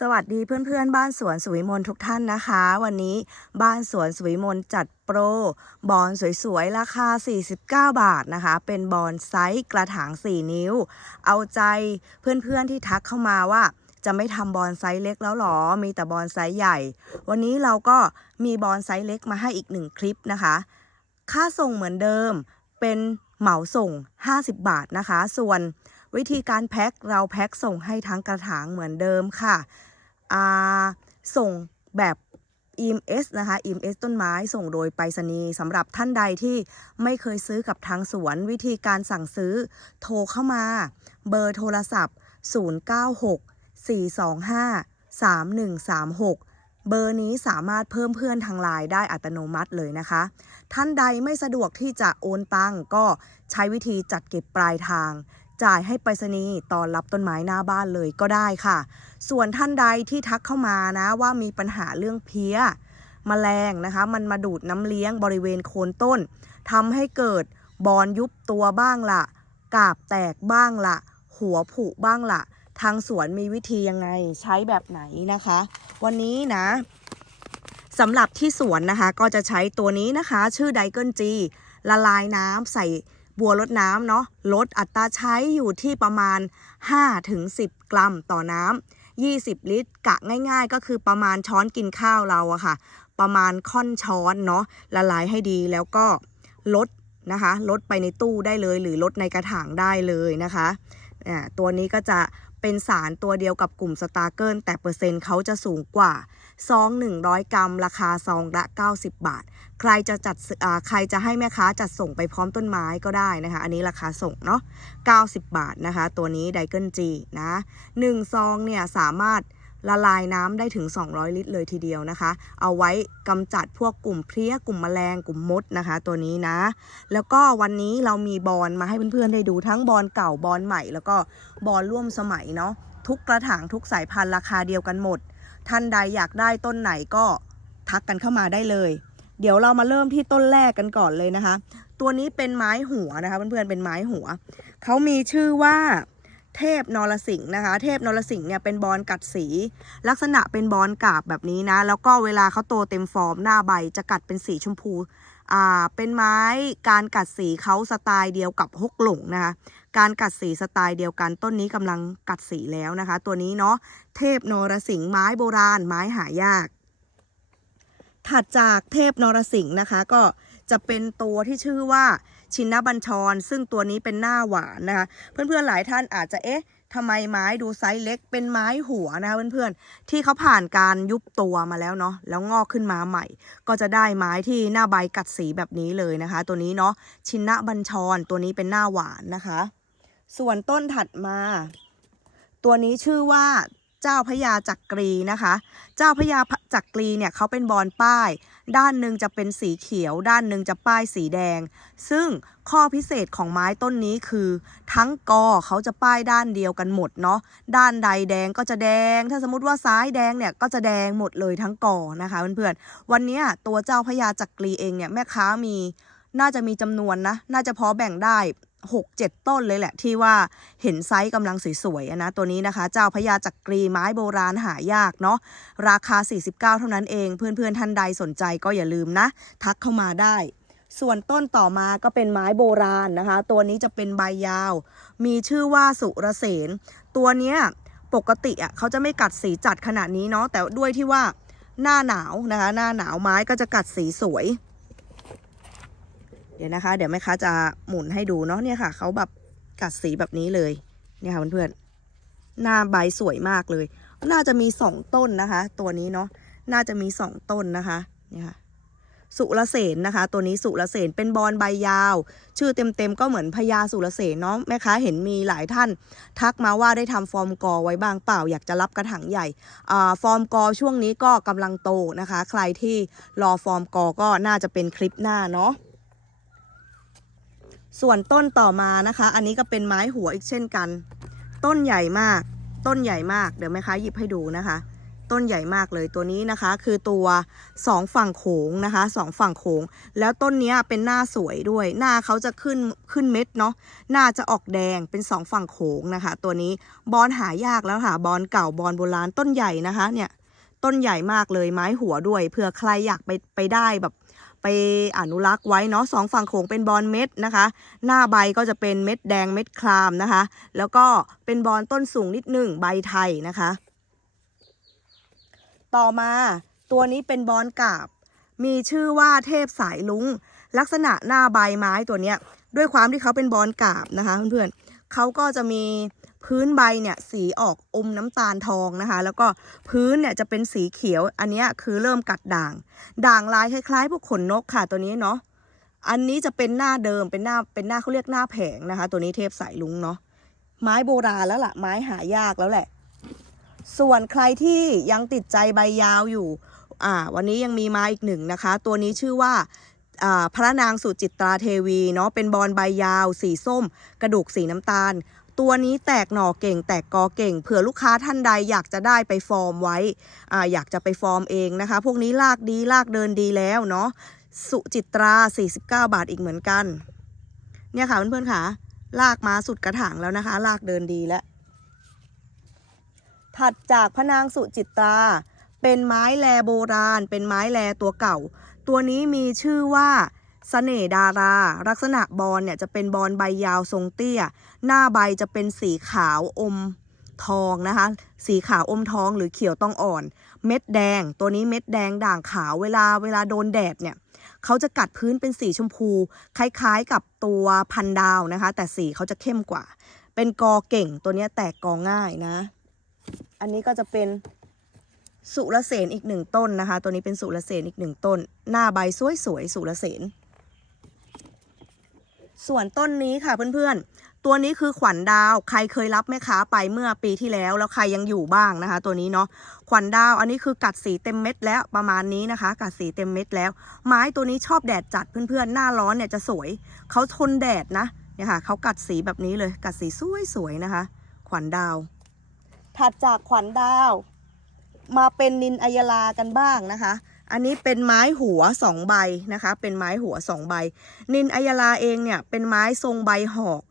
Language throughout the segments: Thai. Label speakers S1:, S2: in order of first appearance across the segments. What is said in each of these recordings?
S1: สวัสดีเพื่อนๆ บ้านสวนสุวิมลทุกท่านนะคะ วันนี้บ้านสวนสุวิมลจัดโปรบอนสวยๆ ราคา 49 บาทนะคะ เป็นบอนไซส์กระถาง 4 นิ้ว เอาใจเพื่อนๆที่ทักเข้ามาว่า จะไม่ทำบอนไซส์เล็กแล้วหรอ มีแต่บอนไซส์ใหญ่ วันนี้เราก็มีบอนไซส์เล็กมาให้อีกหนึ่งคลิปนะคะ ค่าส่งเหมือนเดิมเป็นเหมาส่ง 50 บาทนะคะ ส่วนวิธีการแพ็คเราแพ็คส่งให้ทั้งกระถางเหมือนเดิมค่ะ ส่งแบบ EMS นะคะ EMS ต้นไม้ส่งโดยไปรษณีย์สำหรับท่านใดที่ไม่เคยซื้อกับทางสวนวิธีการสั่งซื้อโทรเข้ามา เบอร์โทรศัพท์ 096 425 3136 เบอร์นี้สามารถเพิ่มเพื่อนทางไลน์ได้อัตโนมัติเลยนะคะ ท่านใดไม่สะดวกที่จะโอนตังก็ใช้วิธีจัดเก็บปลายทาง จ่ายให้ไปรษณีย์ตอนรับต้นไม้หน้าบ้านเลยก็ได้ค่ะ ส่วนท่านใดที่ทักเข้ามานะว่ามีปัญหาเรื่องเพี้ยแมลงนะคะ มันมาดูดน้ำเลี้ยงบริเวณโคนต้นทำให้เกิดบอนยุบตัวบ้างละกาบแตกบ้างละหัวผุบ้างละทางสวนมีวิธียังไงใช้แบบไหนนะคะ วันนี้นะสำหรับที่สวนนะคะก็จะใช้ตัวนี้นะคะ ชื่อไดเกิลจีละลายน้ำใส่ บัวรดน้ำเนาะลดอัตราใช้อยู่ที่ประมาณ 5-10 กรัมต่อน้ำ 20 ลิตร กะง่าย ๆ ก็คือประมาณช้อนกินข้าวเราอะค่ะ ประมาณค่อนช้อนเนาะละลายให้ดีแล้วก็ลดนะคะลดไปในตู้ได้เลยหรือลดในกระถางได้เลยนะคะตัวนี้ก็จะเป็นสารตัวเดียวกับกลุ่มสตาร์เกิลแต่เปอร์เซ็นต์เขาจะสูงกว่าซอง 100 กรัม ราคาซองละ 90 บาท ใครจะจัดใครจะให้แม่ค้าจัดส่งไปพร้อมต้นไม้ก็ได้นะคะ อันนี้ราคาส่งเนาะ90 บาทนะคะ ตัวนี้ไดเกิลจีนะ1ซองเนี่ยสามารถละลายน้ำได้ถึง 200 ลิตรเลยทีเดียวนะคะ เอาไว้กำจัดพวกกลุ่มเพลี้ยกลุ่มแมลงกลุ่มมดนะคะ ตัวนี้นะ แล้วก็วันนี้เรามีบอลมาให้เพื่อนๆได้ดูทั้งบอลเก่าบอลใหม่ แล้วก็บอลร่วมสมัยเนาะทุกกระถางทุกสายพันธุ์ราคาเดียวกันหมด ท่านใดอยากได้ต้นไหนก็ทักกันเข้ามาได้เลย เดี๋ยวเรามาเริ่มที่ต้นแรกกันก่อนเลยนะคะ ตัวนี้เป็นไม้หัวนะคะ เพื่อนๆเป็นไม้หัว เขามีชื่อว่าเทพนรสิงห์นะคะ เทพนรสิงห์เนี่ยเป็นบอลกัดสี ลักษณะเป็นบอลกาบแบบนี้นะ แล้วก็เวลาเขาโตเต็มฟอร์มหน้าใบจะกัดเป็นสีชมพูอ่าเป็นไม้การกัดสีเขาสไตล์เดียวกับฮกหลงนะคะ การกัดสีสไตล์เดียวกันต้นนี้กำลังกัดสีแล้วนะคะ ตัวนี้เนาะเทพนรสิงห์ไม้โบราณไม้หายาก ถัดจากเทพนรสิงห์นะคะ ก็จะเป็นตัวที่ชื่อว่าชินนบัญชร ซึ่งตัวนี้เป็นหน้าหวานนะคะ เพื่อนๆหลายท่านอาจจะเอ๊ะทำไมไม้ดูไซส์เล็กเป็นไม้หัวนะคะเพื่อนๆที่เขาผ่านการยุบตัวมาแล้วเนาะแล้วงอกขึ้นมาใหม่ ก็จะได้ไม้ที่หน้าใบกัดสีแบบนี้เลยนะคะ ตัวนี้เนาะชินนบัญชร ตัวนี้เป็นหน้าหวานนะคะ ส่วนต้นถัดมา ตัวนี้ชื่อว่า จ้าพญาจักรีนะคะ เจ้าพญาจักรีเนี่ยเขาเป็นบอลป้าย ด้านหนึ่งจะเป็นสีเขียว ด้านหนึ่งจะป้ายสีแดง ซึ่งข้อพิเศษของไม้ต้นนี้คือ ทั้งกอเขาจะป้ายด้านเดียวกันหมดเนาะด้านใดแดงก็จะแดง ถ้าสมมติว่าซ้ายแดงเนี่ยก็จะแดงหมดเลยทั้งกอนะคะเพื่อนๆวันนี้ตัวเจ้าพญาจักรีเองเนี่ยแม่ค้ามีน่าจะมีจำนวนนะ น่าจะพอแบ่งได้ 6 7 ต้นเลยแหละที่ว่าเห็นไซส์กำลังสวยๆนะตัวนี้นะคะ เจ้าพญาจักรีไม้โบราณหายากเนาะราคา 49 เท่านั้นเองเพื่อนๆท่านใดสนใจก็อย่าลืมนะ ทักเข้ามาได้ ส่วนต้นต่อมาก็เป็นไม้โบราณนะคะ ตัวนี้จะเป็นใบยาว มีชื่อว่าสุรเสนตัวเนี้ยปกติอะเขาจะไม่กัดสีจัดขนาดนี้เนาะแต่ด้วยที่ว่าหน้าหนาวนะคะ หน้าหนาวไม้ก็จะกัดสีสวย เดี๋ยวนะคะ เดี๋ยวแม่ค้าจะหมุนให้ดูเนาะเนี่ยค่ะเขาแบบกัดสีแบบนี้เลยเนี่ยค่ะเพื่อนๆหน้าใบสวยมากเลย น่าจะมีสองต้นนะคะ ตัวนี้เนาะน่าจะมีสองต้นนะคะเนี่ยค่ะสุรเสนนะคะ ตัวนี้สุรเสนเป็นบอลใบยาว ชื่อเต็มๆก็เหมือนพญาสุรเสนเนาะแม่ค้าเห็นมีหลายท่าน ทักมาว่าได้ทำฟอร์มกอไว้บ้างเปล่า อยากจะรับกระถางใหญ่ฟอร์มกอช่วงนี้ก็กำลังโตนะคะ ใครที่รอฟอร์มกอก็น่าจะเป็นคลิปหน้าเนาะ ส่วนต้นต่อมานะคะ อันนี้ก็เป็นไม้หัวอีกเช่นกัน ต้นใหญ่มาก ต้นใหญ่มาก เดี๋ยวแม่ค้าหยิบให้ดูนะคะ ต้นใหญ่มากเลยตัวนี้นะคะ คือตัวสองฝั่งโขงนะคะสองฝั่งโขง แล้วต้นนี้เป็นหน้าสวยด้วย หน้าเขาจะขึ้นขึ้นเม็ดเนาะ หน้าจะออกแดงเป็นสองฝั่งโขงนะคะ ตัวนี้บอลหายากแล้วค่ะ บอลเก่าบอลโบราณต้นใหญ่นะคะ เนี่ย ต้นใหญ่มากเลยไม้หัวด้วย เผื่อใครอยากไปไปได้แบบ ไปอนุรักษ์ไว้เนาะสองฝั่งโขงเป็นบอลเม็ดนะคะ หน้าใบก็จะเป็นเม็ดแดงเม็ดครามนะคะ แล้วก็เป็นบอลต้นสูงนิดหนึ่งใบไทยนะคะ ต่อมาตัวนี้เป็นบอลกาบ มีชื่อว่าเทพสายลุงลักษณะหน้าใบไม้ตัวเนี้ยด้วยความที่เขาเป็นบอลกาบนะคะเพื่อนๆเขาก็จะมี พื้นใบเนี่ยสีออกอมน้ำตาลทองนะคะ แล้วก็พื้นเนี่ยจะเป็นสีเขียว อันนี้คือเริ่มกัดด่าง ด่างลายคล้ายๆ พวกขนนกค่ะตัวนี้เนาะอันนี้จะเป็นหน้าเดิมเป็นหน้าเป็นหน้าเขาเรียกหน้าแผงนะคะ ตัวนี้เทพสายลุงเนาะไม้โบราณแล้วล่ะไม้หายากแล้วแหละ ส่วนใครที่ยังติดใจใบยาวอยู่อ่าวันนี้ยังมีมาอีกหนึ่งนะคะ ตัวนี้ชื่อว่าอ่าพระนางสุจิตราเทวีเนาะเป็นบอลใบยาว สีส้ม กระดูกสีน้ำตาล ตัวนี้แตกหน่อเก่ง แตกกอเก่ง เผื่อลูกค้าท่านใดอยากจะได้ไปฟอร์มไว้ออยากจะไปฟอร์มเองนะคะ พวกนี้ลากดีลากเดินดีแล้วเนาะสุจิตรา 49 บาทอีกเหมือนกัน เนี่ยค่ะเพื่อนๆค่ะ ลากมาสุดกระถางแล้วนะคะ ลากเดินดีแล้ว ถัดจากพนางสุจิตรา เป็นไม้แลโบราณ เป็นไม้แลตัวเก่า ตัวนี้มีชื่อว่าสเสน่ดารา ลักษณะบอลเนี่ยจะเป็นบอลใบยาวทรงเตี้ย หน้าใบจะเป็นสีขาวอมทองนะคะ สีขาวอมทองหรือเขียวต้องอ่อน เม็ดแดง ตัวนี้เม็ดแดงด่างขาวเวลาเวลาโดนแดดเนี่ยเขาจะกัดพื้นเป็นสีชมพู คล้ายๆกับตัวพันดาวนะคะ แต่สีเขาจะเข้มกว่า เป็นกอเก่งตัวนี้แตกกอง่ายนะ อันนี้ก็จะเป็นสุรเสนอีกหนึ่งต้นนะคะ ตัวนี้เป็นสุรเสนอีกหนึ่งต้น หน้าใบสวยๆสุรเสนส่วนต้นนี้ค่ะเพื่อนๆ ตัวนี้คือขวัญดาว ใครเคยรับแม่ค้าไปเมื่อปีที่แล้ว แล้วใครยังอยู่บ้างนะคะ ตัวนี้เนาะ ขวัญดาว อันนี้คือกัดสีเต็มเม็ดแล้วประมาณนี้นะคะ กัดสีเต็มเม็ดแล้ว ไม้ตัวนี้ชอบแดดจัดเพื่อนๆ หน้าร้อนเนี่ยจะสวย เขาทนแดดนะเนี่ยค่ะเขากัดสีแบบนี้เลย กัดสีสวยๆนะคะ ขวัญดาว ถัดจากขวัญดาว มาเป็นนินอัยลากันบ้างนะคะอันนี้เป็นไม้หัวสองใบนะคะ เป็นไม้หัวสองใบ นินอัยลาเองเนี่ยเป็นไม้ทรงใบหอก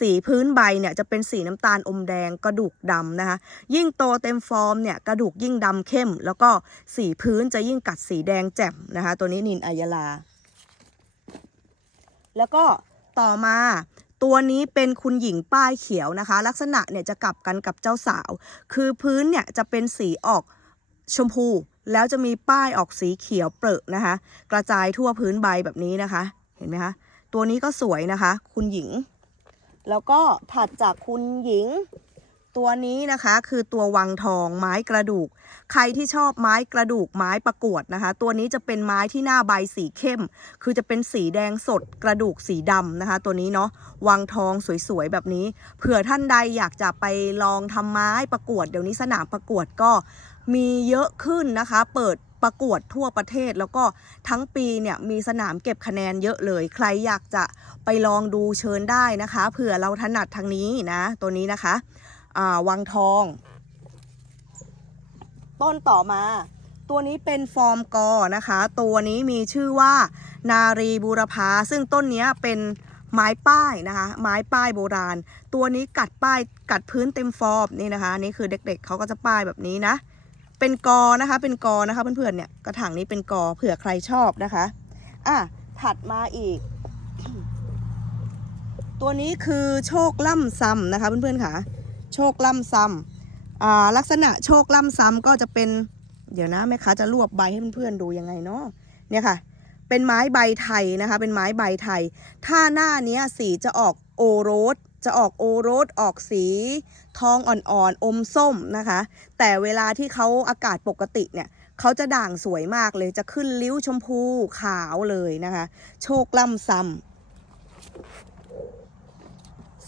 S1: สีพื้นใบเนี่ยจะเป็นสีน้ำตาลอมแดงกระดูกดำนะคะ ยิ่งโตเต็มฟอร์มเนี่ยกระดูกยิ่งดำเข้ม แล้วก็สีพื้นจะยิ่งกัดสีแดงแจ่มนะคะ ตัวนี้นินอัยลา แล้วก็ต่อมาตัวนี้เป็นคุณหญิงป้ายเขียวนะคะ ลักษณะเนี่ยจะกลับกันกับเจ้าสาว คือพื้นเนี่ยจะเป็นสีออกชมพู แล้วจะมีป้ายออกสีเขียวเปรอะนะคะ กระจายทั่วพื้นใบแบบนี้นะคะ เห็นไหมคะ ตัวนี้ก็สวยนะคะ คุณหญิง แล้วก็ถัดจากคุณหญิง ตัวนี้นะคะคือตัววังทองไม้กระดูก ใครที่ชอบไม้กระดูกไม้ประกวดนะคะ ตัวนี้จะเป็นไม้ที่หน้าใบสีเข้ม คือจะเป็นสีแดงสดกระดูกสีดำนะคะ ตัวนี้เนาะวังทองสวยๆแบบนี้ เผื่อท่านใดอยากจะไปลองทำไม้ประกวด เดี๋ยวนี้สนามประกวดก็มีเยอะขึ้นนะคะ เปิดประกวดทั่วประเทศแล้วก็ทั้งปีเนี่ยมีสนามเก็บคะแนนเยอะเลย ใครอยากจะ ไปลองดูเชิญได้นะคะ เผื่อเราถนัดทางนี้นะ ตัวนี้นะคะอ่าวังทอง ต้นต่อมา ตัวนี้เป็นฟอร์มกอนะคะ ตัวนี้มีชื่อว่า นารีบูรพาซึ่งต้นเนี้ยเป็นไม้ป้ายนะคะ ไม้ป้ายโบราณ ตัวนี้กัดป้ายกัดพื้นเต็มฟอร์มนี่นะคะนนี่คือเด็กๆเขาก็จะป้ายแบบนี้นะ เป็นกอนะคะ เป็นกอนะคะเพื่อนๆเนี่ยกระถางนี้เป็นกอเผื่อใครชอบนะคะอะถัดมาอีก ตัวนี้คือโชคล่ำซ้ำนะคะเพื่อนๆค่ะ โชคล่ำซ้ำลักษณะโชคล่ำซ้ำก็จะเป็น เดี๋ยวนะแม่ค้าจะรวบใบให้เพื่อนๆดูยังไงเนาะเนี่ยค่ะ เป็นไม้ใบไทยนะคะ เป็นไม้ใบไทย ถ้าหน้าเนี้ยสีจะออกโอโรสจะออกโอโรสออกสีทองอ่อนๆอมส้มนะคะ แต่เวลาที่เขาอากาศปกติเนี่ยเขาจะด่างสวยมากเลยจะขึ้นริ้วชมพูขาวเลยนะคะ โชคล่ำซ้ำ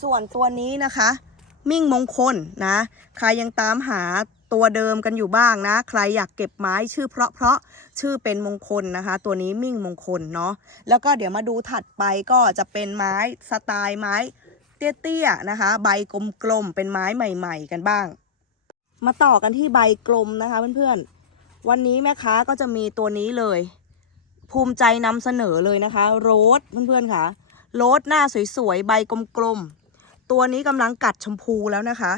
S1: ส่วนตัวนี้นะคะ มิ่งมงคลนะ ใครยังตามหาตัวเดิมกันอยู่บ้างนะ ใครอยากเก็บไม้ชื่อเพราะเพราะชื่อเป็นมงคลนะคะ ตัวนี้มิ่งมงคลเนาะแล้วก็เดี๋ยวมาดูถัดไปก็จะเป็นไม้สไตล์ไม้เตี้ยๆนะคะ ใบกลมๆเป็นไม้ใหม่ ๆ กันบ้าง มาต่อกันที่ใบกลมนะคะเพื่อนๆ วันนี้แม่ค้าก็จะมีตัวนี้เลย ภูมิใจนำเสนอเลยนะคะ โรสเพื่อนๆค่ะ โรสหน้าสวยๆ ใบกลมๆ ตัวนี้กำลังกัดชมพูแล้วนะคะ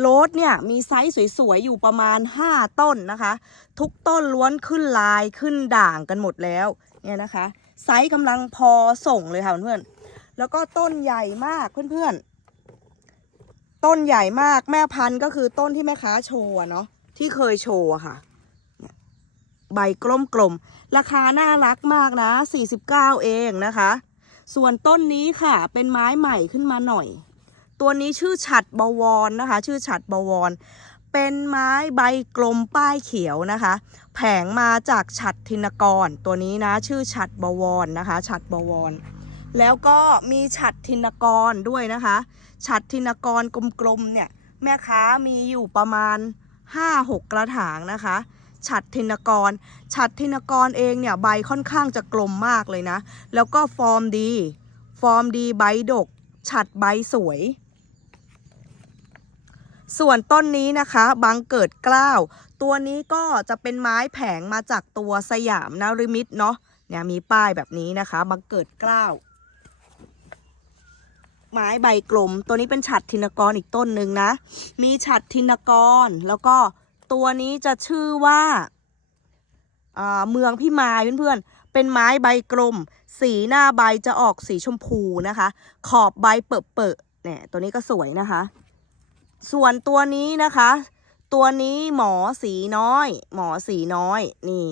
S1: โรสเนี่ยมีไซส์สวยๆ อยู่ประมาณ 5 ต้นนะคะ ทุกต้นล้วนขึ้นลายขึ้นด่างกันหมดแล้วเนี่ยนะคะ ไซส์กำลังพอส่งเลยค่ะเพื่อนๆแล้วก็ต้นใหญ่มากเพื่อนๆ ต้นใหญ่มากแม่พันธุ์ก็คือต้นที่แม่ค้าโชว์เนาะที่เคยโชว์ค่ะใบกลมๆราคาน่ารักมากนะ 49 เองนะคะ ส่วนต้นนี้ค่ะเป็นไม้ใหม่ขึ้นมาหน่อย ตัวนี้ชื่อฉัดบวรนะคะ ชื่อฉัดบวร เป็นไม้ใบกลมป้ายเขียวนะคะ แผงมาจากฉัดธินกร ตัวนี้นะชื่อฉัดบวรนะคะฉัดบวร แล้วก็มีฉัดธินกรด้วยนะคะ ฉัดธินกรกลมๆเนี่ยแม่ค้ามีอยู่ประมาณ 5-6 กระถางนะคะฉัดธินกร ฉัดธินกรเองเนี่ยใบค่อนข้างจะกลมมากเลยนะ แล้วก็ฟอร์มดี ฟอร์มดีใบดก ฉัดใบสวย ส่วนต้นนี้นะคะบังเกิดกล้าว ตัวนี้ก็จะเป็นไม้แผงมาจากตัวสยามนาริมิตเนาะเนี่ยมีป้ายแบบนี้นะคะบังเกิดกล้าว ไม้ใบกลม ตัวนี้เป็นฉัดธินกรอีกต้นหนึ่งนะ มีฉัดธินกร แล้วก็ตัวนี้จะชื่อว่าเมืองพี่มายเพื่อนๆ เป็นไม้ใบกลม สีหน้าใบจะออกสีชมพูนะคะ ขอบใบเปอะๆเนี่ยตัวนี้ก็สวยนะคะ ส่วนตัวนี้นะคะ ตัวนี้หมอสีน้อย หมอสีน้อยนี่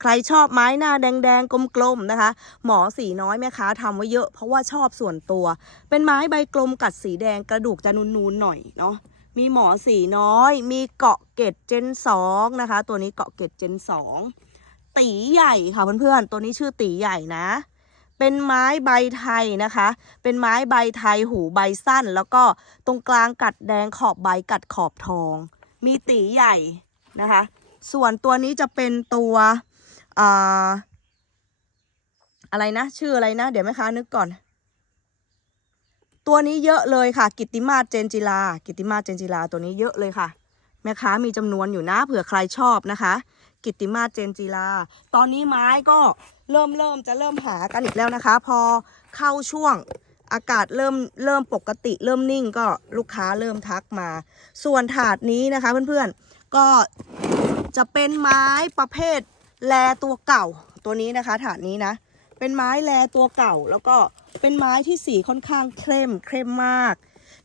S1: ใครชอบไม้หน้าแดงๆกลมๆนะคะ หมอสีน้อยแม่ค้าทำไว้เยอะเพราะว่าชอบส่วนตัว เป็นไม้ใบกลมกัดสีแดงกระดูกจะนูนๆหน่อยเนาะมีหมอสีน้อย มีเกาะเกตเจนสองนะคะ ตัวนี้เกาะเกตเจนสองตีใหญ่ค่ะเพื่อนๆ ตัวนี้ชื่อตีใหญ่นะ เป็นไม้ใบไทยนะคะ เป็นไม้ใบไทยหูใบสั้น แล้วก็ตรงกลางกัดแดงขอบใบกัดขอบทอง มีตีใหญ่นะคะ ส่วนตัวนี้จะเป็นตัวอะไรนะ ชื่ออะไรนะ เดี๋ยวแม่ค้านึกก่อน ตัวนี้เยอะเลยค่ะ กิตติมาศเจนจิลา กิตติมาศเจนจิลาตัวนี้เยอะเลยค่ะ แม่ค้ามีจำนวนอยู่นะเผื่อใครชอบนะคะ กิตติมาศเจนจิลา ตอนนี้ไม้ก็ เริ่มเริ่มจะเริ่มหากันอีกแล้วนะคะ พอเข้าช่วงอากาศเริ่มเริ่มปกติเริ่มนิ่งก็ลูกค้าเริ่มทักมา ส่วนถาดนี้นะคะเพื่อนๆก็จะเป็นไม้ประเภทแลตัวเก่าตัวนี้นะคะ ถาดนี้นะ เป็นไม้แลตัวเก่า แล้วก็เป็นไม้ที่สีค่อนข้างเข้มเข้มมาก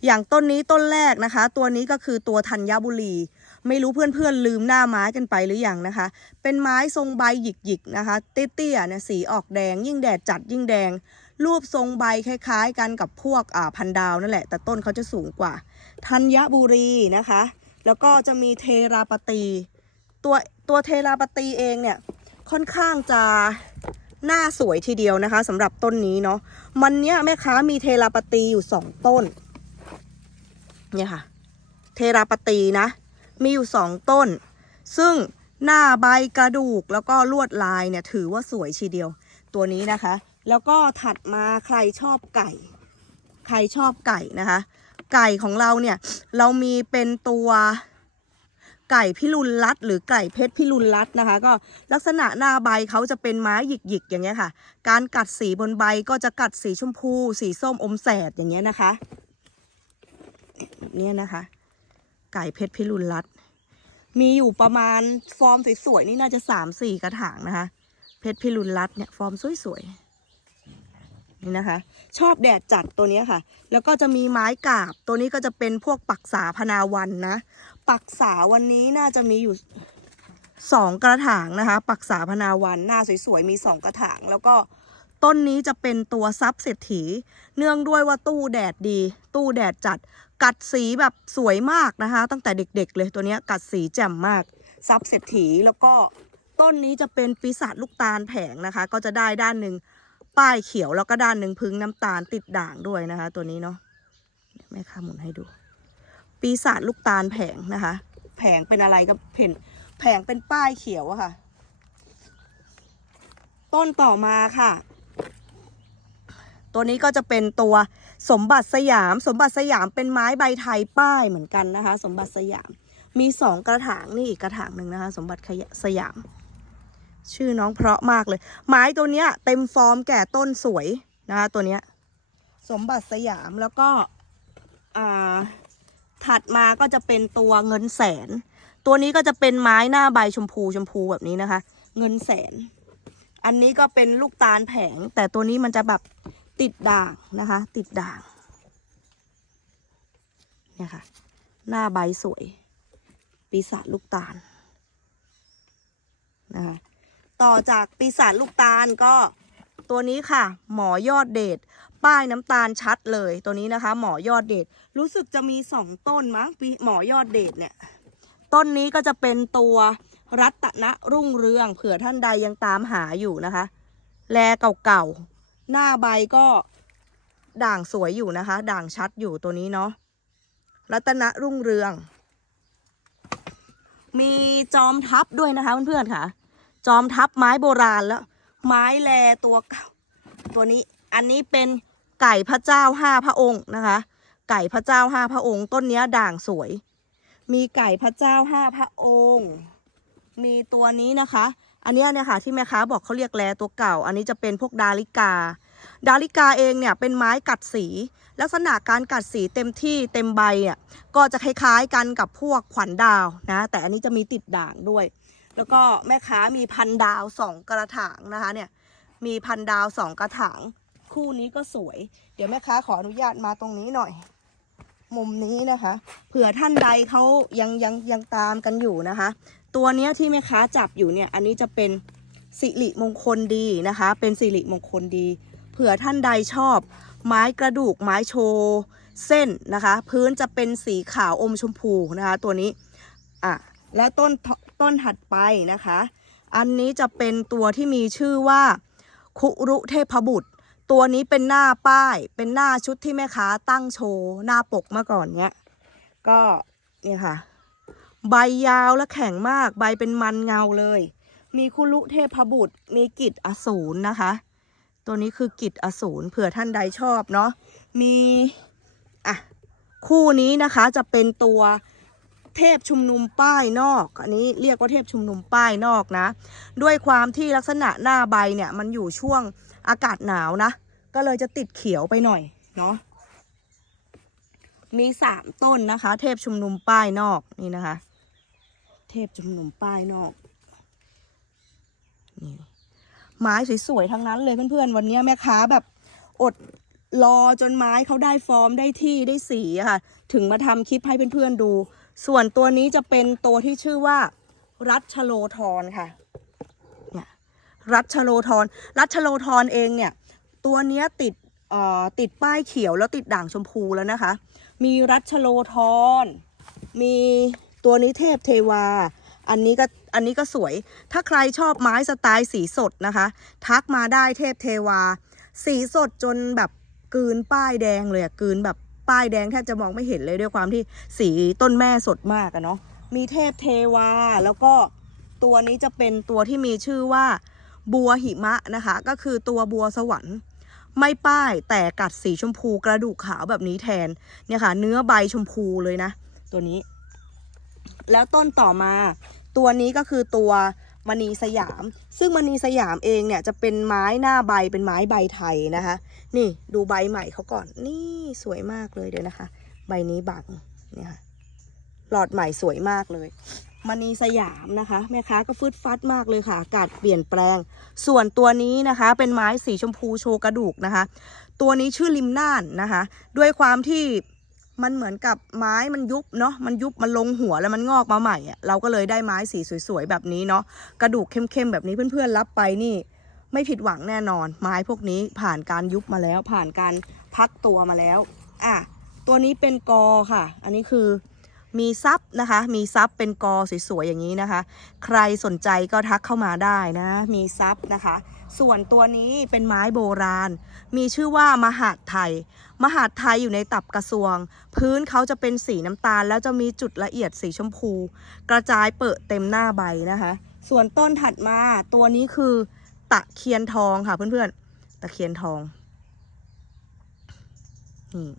S1: อย่างต้นนี้ต้นแรกนะคะ ตัวนี้ก็คือตัวธัญบุรี ไม่รู้เพื่อนๆลืมหน้าไม้กันไปหรือยังนะคะ เป็นไม้ทรงใบหยิกๆนะคะ เตี้ยๆเนี่ยสีออกแดง ยิ่งแดดจัดยิ่งแดง รูปทรงใบคล้ายๆ กันกับพวกพันดาวนั่นแหละ แต่ต้นเขาจะสูงกว่าธัญบุรีนะคะ แล้วก็จะมีเทราปตีตัวตัวเทราปตีเองเนี่ยค่อนข้างจะหน้าสวยทีเดียวนะคะสำหรับต้นนี้เนาะมันเนี้ยแม่ค้ามีเทราปตีอยู่สองต้น เนี่ยค่ะ เทราปตีนะ มีอยู่สองต้น ซึ่งหน้าใบกระดูกแล้วก็ลวดลายเนี่ยถือว่าสวยทีเดียว ตัวนี้นะคะ แล้วก็ถัดมาใครชอบไก่ ใครชอบไก่นะคะ ไก่ของเราเนี่ยเรามีเป็นตัวไก่พิรุณรัดหรือไก่เพชรพิรุณรัดนะคะ ก็ลักษณะหน้าใบเขาจะเป็นไม้หยิกๆอย่างเงี้ยค่ะ การกัดสีบนใบก็จะกัดสีชมพู สีส้มอมแสดอย่างเงี้ยนะคะเนี่ยนะคะ ไก่เพชรพิรุณรัตมีอยู่ประมาณฟอร์มสวยๆนี่น่าจะสามสี่กระถางนะคะ เพชรพิรุณรัตเนี่ยฟอร์มสวยๆนี่นะคะ ชอบแดดจัดตัวนี้ค่ะ แล้วก็จะมีไม้กาบ ตัวนี้ก็จะเป็นพวกปักษาพนาวันนะปักษาวันนี้น่าจะมีอยู่สองกระถางนะคะ ปักษาพนาวันหน้าสวยๆมีสองกระถาง แล้วก็ต้นนี้จะเป็นตัวซับเศรษฐี เนื่องด้วยว่าตู้แดดดี ตู้แดดจัด กัดสีแบบสวยมากนะคะ ตั้งแต่เด็กๆเลยตัวนี้กัดสีแจ่มมากซับเศรษฐีแล้วก็ต้นนี้จะเป็นปีศาจลูกตาลแผงนะคะ ก็จะได้ด้านหนึ่งป้ายเขียวแล้วก็ด้านหนึ่งพึ่งน้ำตาลติดด่างด้วยนะคะ ตัวนี้เนาะแม่ค้าหมุนให้ดู ปีศาจลูกตาลแผงนะคะ แผงเป็นอะไรก็เห็นแผงเป็นป้ายเขียวอะค่ะ ต้นต่อมาค่ะ ตัวนี้ก็จะเป็นตัว สมบัติสยาม สมบัติสยามเป็นไม้ใบไทยป้ายเหมือนกันนะคะ สมบัติสยาม มีสองกระถางนี่อีกกระถางหนึ่งนะคะ สมบัติสยาม ชื่อน้องเพราะมากเลย ไม้ตัวเนี้ย เต็มฟอร์มแก่ต้นสวยนะคะตัวเนี้ย สมบัติสยามแล้วก็อ่าถัดมาก็จะเป็นตัวเงินแสน ตัวนี้ก็จะเป็นไม้หน้าใบชมพูชมพูแบบนี้นะคะ เงินแสน อันนี้ก็เป็นลูกตาลแผง แต่ตัวนี้มันจะแบบ ติดด่างนะคะ ติดด่างเนี่ยค่ะ หน้าใบสวย ปีศาจลูกตาลนะคะต่อจากปีศาจลูกตาลก็ตัวนี้ค่ะ หมอยอดเดชป้ายน้ำตาลชัดเลยตัวนี้นะคะ หมอยอดเดชรู้สึกจะมีสองต้นมั้งปีหมอยอดเดชเนี่ย ต้นนี้ก็จะเป็นตัวรัตนะรุ่งเรือง เผื่อท่านใดยังตามหาอยู่นะคะ แลเก่าๆ หน้าใบก็ด่างสวยอยู่นะคะ ด่างชัดอยู่ตัวนี้เนาะรัตนรุ่งเรือง มีจอมทัพด้วยนะคะเพื่อนๆค่ะ จอมทัพไม้โบราณแล้ว ไม้แลตัวเก่าตัวนี้อันนี้เป็นไก่พระเจ้าห้าพระองค์นะคะ ไก่พระเจ้าห้าพระองค์ต้นนี้ด่างสวย มีไก่พระเจ้าห้าพระองค์ มีตัวนี้นะคะ อันนี้เนี่ยค่ะที่แม่ค้าบอกเขาเรียกแลตัวเก่า อันนี้จะเป็นพวกดาริกา ดาริกาเองเนี่ยเป็นไม้กัดสี ลักษณะการกัดสีเต็มที่เต็มใบอะก็จะคล้ายๆกันกับพวกขวัญดาวนะ แต่อันนี้จะมีติดด่างด้วย แล้วก็แม่ค้ามีพันดาวสองกระถางนะคะเนี่ยมีพันดาวสองกระถาง คู่นี้ก็สวย เดี๋ยวแม่ค้าขออนุญาตมาตรงนี้หน่อย มุมนี้นะคะ เผื่อท่านใดเขายังยังยังตามกันอยู่นะคะ ตัวเนี้ยที่แม่ค้าจับอยู่เนี่ย อันนี้จะเป็นสิริมงคลดีนะคะ เป็นสิริมงคลดี เผื่อท่านใดชอบ ไม้กระดูกไม้โชว์เส้นนะคะ พื้นจะเป็นสีขาวอมชมพูนะคะ ตัวนี้อะแล้วต้นต้นถัดไปนะคะ อันนี้จะเป็นตัวที่มีชื่อว่า คุรุเทพบุตร ตัวนี้เป็นหน้าป้าย เป็นหน้าชุดที่แม่ค้าตั้งโชว์หน้าปกเมื่อก่อนเนี้ยก็เนี่ยค่ะ ใบยาวและแข็งมาก ใบเป็นมันเงาเลย มีคุรุเทพบุตร มีกิจอสูรนะคะ ตัวนี้คือกิจอสูรเผื่อท่านใดชอบเนาะ มีอะคู่นี้นะคะจะเป็นตัวเทพชุมนุมป้ายนอก อันนี้เรียกว่าเทพชุมนุมป้ายนอกนะ ด้วยความที่ลักษณะหน้าใบเนี่ยมันอยู่ช่วงอากาศหนาวนะ ก็เลยจะติดเขียวไปหน่อยเนาะ มีสามต้นนะคะ เทพชุมนุมป้ายนอกนี่นะคะ เทพชุมนุมป้ายนอกนี่ไม้สวยๆทั้งนั้นเลยเพื่อนๆวันนี้แม่ค้าแบบอดรอจนไม้เขาได้ฟอร์มได้ที่ได้สีค่ะ ถึงมาทำคลิปให้เพื่อนๆดู ส่วนตัวนี้จะเป็นตัวที่ชื่อว่า รัชโลธรค่ะเนี่ยรัชโลธรรัชโลธรเองเนี่ย ตัวเนี้ยติดเอ่อติดป้ายเขียวแล้วติดด่างชมพูแล้วนะคะ มีรัชโลธรมี ตัวนี้เทพเทวา อันนี้ก็อันนี้ก็สวย ถ้าใครชอบไม้สไตล์สีสดนะคะ ทักมาได้เทพเทวา สีสดจนแบบกลืนป้ายแดงเลยอะกลืนแบบป้ายแดงแทบจะมองไม่เห็นเลยด้วยความที่สีต้นแม่สดมากอะเนาะ มีเทพเทวา แล้วก็ตัวนี้จะเป็นตัวที่มีชื่อว่าบัวหิมะนะคะ ก็คือตัวบัวสวรรค์ไม่ป้ายแต่กัดสีชมพูกระดูกขาวแบบนี้แทน เนี่ยค่ะ เนื้อใบชมพูเลยนะ ตัวนี้ แล้วต้นต่อมา ตัวนี้ก็คือตัวมณีสยาม ซึ่งมณีสยามเองเนี่ยจะเป็นไม้หน้าใบเป็นไม้ใบไทยนะคะ นี่ดูใบใหม่เขาก่อน นี่สวยมากเลยเดี๋ยวนะคะ ใบนี้บังเนี่ยค่ะหลอดใหม่สวยมากเลยมณีสยามนะคะ แม่ค้าก็ฟืดฟัดมากเลยค่ะ อากาศเปลี่ยนแปลง ส่วนตัวนี้นะคะ เป็นไม้สีชมพูโชกระดูกนะคะ ตัวนี้ชื่อริมน่านนะคะ ด้วยความที่ มันเหมือนกับไม้มันยุบเนาะมันยุบมันลงหัวแล้วมันงอกมาใหม่อะเราก็เลยได้ไม้สีสวยๆแบบนี้เนาะกระดูกเข้มๆแบบนี้เพื่อนๆรับไปนี่ ไม่ผิดหวังแน่นอน ไม้พวกนี้ผ่านการยุบมาแล้ว ผ่านการพักตัวมาแล้วอะตัวนี้เป็นกอค่ะ อันนี้คือมีซับนะคะ มีซับเป็นกอสวยๆอย่างนี้นะคะ ใครสนใจก็ทักเข้ามาได้นะ มีซับนะคะ ส่วนตัวนี้เป็นไม้โบราณ มีชื่อว่ามหาดไทย มหาดไทยอยู่ในตับกระทรวง พื้นเขาจะเป็นสีน้ำตาล แล้วจะมีจุดละเอียดสีชมพู กระจายเปิดเต็มหน้าใบนะคะ ส่วนต้นถัดมาตัวนี้คือตะเคียนทองค่ะเพื่อนๆ ตะเคียนทองนี่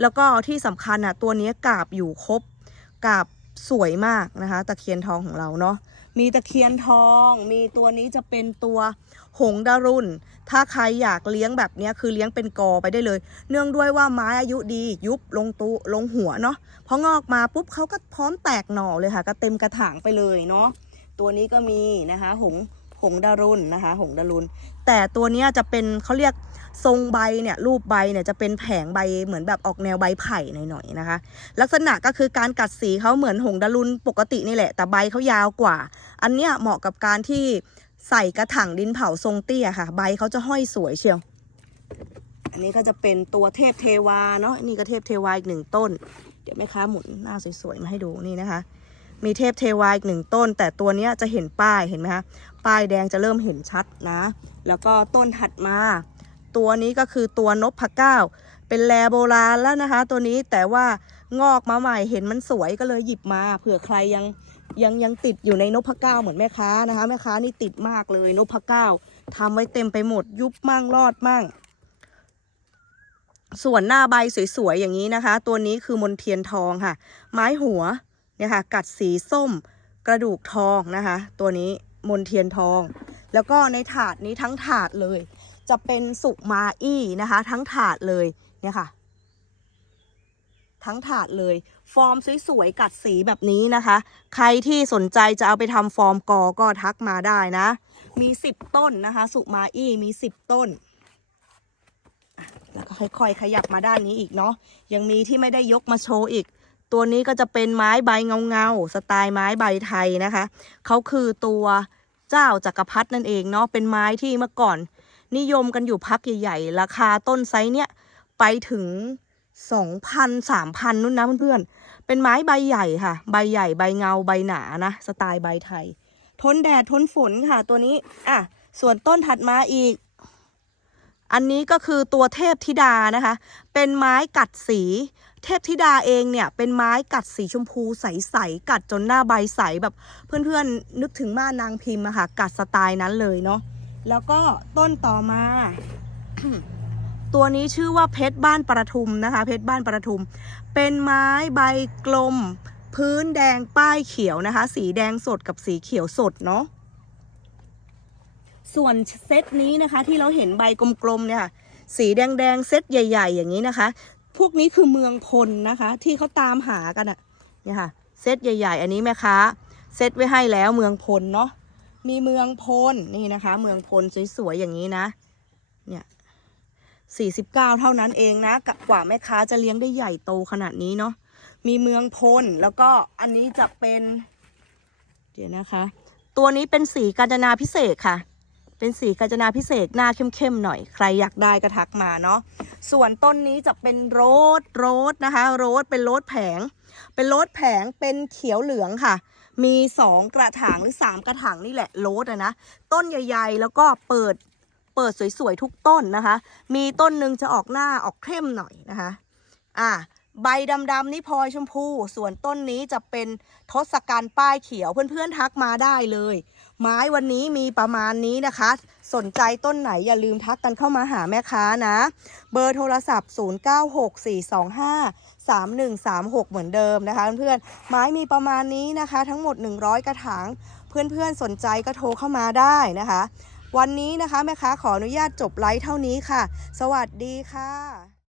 S1: แล้วก็ที่สำคัญอะตัวนี้กาบอยู่ครบกาบสวยมากนะคะ ตะเคียนทองของเราเนาะ มีตะเคียนทอง มีตัวนี้จะเป็นตัวหงดารุนถ้าใครอยากเลี้ยงแบบนี้คือเลี้ยงเป็นกอไปได้เลย เนื่องด้วยว่าไม้อายุดียุบลงตูลงหัวเนาะพองอกมาปุ๊บเขาก็พร้อมแตกหน่อเลยค่ะ ก็เต็มกระถางไปเลยเนาะตัวนี้ก็มีนะคะหง หงดารุนนะคะ หงดารุน แต่ตัวเนี้ยจะเป็นเขาเรียกทรงใบเนี่ยรูปใบเนี่ยจะเป็นแผงใบเหมือนแบบออกแนวใบไผ่หน่อยๆนะคะ ลักษณะก็คือการกัดสีเขาเหมือนหงดารุนปกตินี่แหละ แต่ใบเขายาวกว่า อันเนี้ยเหมาะกับการที่ใส่กระถางดินเผาทรงเตี้ยค่ะ ใบเขาจะห้อยสวยเชียว อันนี้ก็จะเป็นตัวเทพเทวาเนาะนี่ก็เทพเทวาอีกหนึ่งต้น เดี๋ยวแม่ค้าหมุนหน้าสวยๆมาให้ดูนี่นะคะมีเทพเทวาอีกหนึ่งต้น แต่ตัวนี้จะเห็นป้ายเห็นไหมคะ ป้ายแดงจะเริ่มเห็นชัดนะ แล้วก็ต้นถัดมา ตัวนี้ก็คือตัวนพะเก้า เป็นแลโบราณแล้วนะคะ ตัวนี้แต่ว่างอกมาใหม่เห็นมันสวยก็เลยหยิบมาเผื่อใครยังยังยังติดอยู่ในนพเก้าเหมือนแม่ค้านะคะแม่ค้านี่ติดมากเลยนพเก้าทำไว้เต็มไปหมดยุบมั่งรอดมั่ง ส่วนหน้าใบสวยๆอย่างนี้นะคะ ตัวนี้คือมนเทียนทองค่ะ ไม้หัวเนี่ยค่ะ กัดสีส้ม กระดูกทองนะคะ ตัวนี้ มนเทียนทอง แล้วก็ในถาดนี้ทั้งถาดเลย จะเป็นสุกมาอี้นะคะ ทั้งถาดเลยเนี่ยค่ะ ทั้งถาดเลย ฟอร์มสวยๆกัดสีแบบนี้นะคะ ใครที่สนใจจะเอาไปทำฟอร์มกอก็ทักมาได้นะ มี10ต้นนะคะ สุกมาอี้มี10ต้นแล้วก็ค่อยๆขยับมาด้านนี้อีกเนาะยังมีที่ไม่ได้ยกมาโชว์อีก ตัวนี้ก็จะเป็นไม้ใบเงาๆสไตล์ไม้ใบไทยนะคะเขาคือตัวเจ้าจักรพรรดินั่นเองเนาะเป็นไม้ที่เมื่อก่อน นิยมกันอยู่พักใหญ่ๆ ราคาต้นไซส์เนี้ยไปถึง2,000 3,000นู่นนะเพื่อนๆเป็นไม้ใบใหญ่ค่ะ ใบใหญ่ใบเงาใบหนานะสไตล์ใบไทย ทนแดดทนฝนค่ะตัวนี้อะส่วนต้นถัดมาอีก อันนี้ก็คือตัวเทพธิดานะคะ เป็นไม้กัดสี เทพธิดาเองเนี่ยเป็นไม้กัดสีชมพูใสๆกัดจนหน้าใบใสแบบเพื่อนๆนึกถึงม่านางพิมพ์อะค่ะกัดสไตล์นั้นเลยเนาะแล้วก็ต้นต่อมา ตัวนี้ชื่อว่าเพชรบ้านประทุมนะคะ เพชรบ้านประทุม เป็นไม้ใบกลม พื้นแดงป้ายเขียวนะคะ สีแดงสดกับสีเขียวสดเนาะส่วนเซตนี้นะคะที่เราเห็นใบกลมๆเนี่ยค่ะสีแดงๆเซตใหญ่ ๆ อย่างนี้นะคะ พวกนี้คือเมืองพลนะคะ ที่เขาตามหากันอะเนี่ยค่ะ เซตใหญ่ ๆ อันนี้แม่ค้าเซตไว้ให้แล้วเมืองพลเนาะมีเมืองพลนี่นะคะ เมืองพลสวยๆอย่างนี้นะ เนี่ย49เก้าเท่านั้นเองนะกกว่าแม่ค้าจะเลี้ยงได้ใหญ่โตขนาดนี้เนาะมีเมืองพลแล้วก็อันนี้จะเป็น เดี๋ยวนะคะ ตัวนี้เป็นสีกาญจนาพิเศษค่ะ เป็นสีกาญจนาพิเศษหน้าเข้มๆหน่อย ใครอยากได้ก็ทักมาเนาะ ส่วนต้นนี้จะเป็นโรสโรสนะคะ โรสเป็นโรสแผง เป็นโรสแผงเป็นเขียวเหลืองค่ะ มีสองกระถางหรือสามกระถางนี่แหละโรสอะนะ ต้นใหญ่ ๆ แล้วก็เปิดเปิดสวยๆทุกต้นนะคะ มีต้นหนึ่งจะออกหน้าออกเข้มหน่อยนะคะ อ่าใบดำๆนี่พลอยชมพู ส่วนต้นนี้จะเป็นทศกัณฐ์ป้ายเขียวเพื่อนๆทักมาได้เลย ไม้วันนี้มีประมาณนี้นะคะ สนใจต้นไหนอย่าลืมทักกันเข้ามาหาแม่ค้านะ เบอร์โทรศัพท์ 0964253136 เหมือนเดิมนะคะเพื่อนๆ ไม้มีประมาณนี้นะคะ ทั้งหมด 100 กระถาง เพื่อนๆ สนใจก็โทรเข้ามาได้นะคะ วันนี้นะคะแม่ค้าขออนุญาตจบไลฟ์เท่านี้ค่ะ สวัสดีค่ะ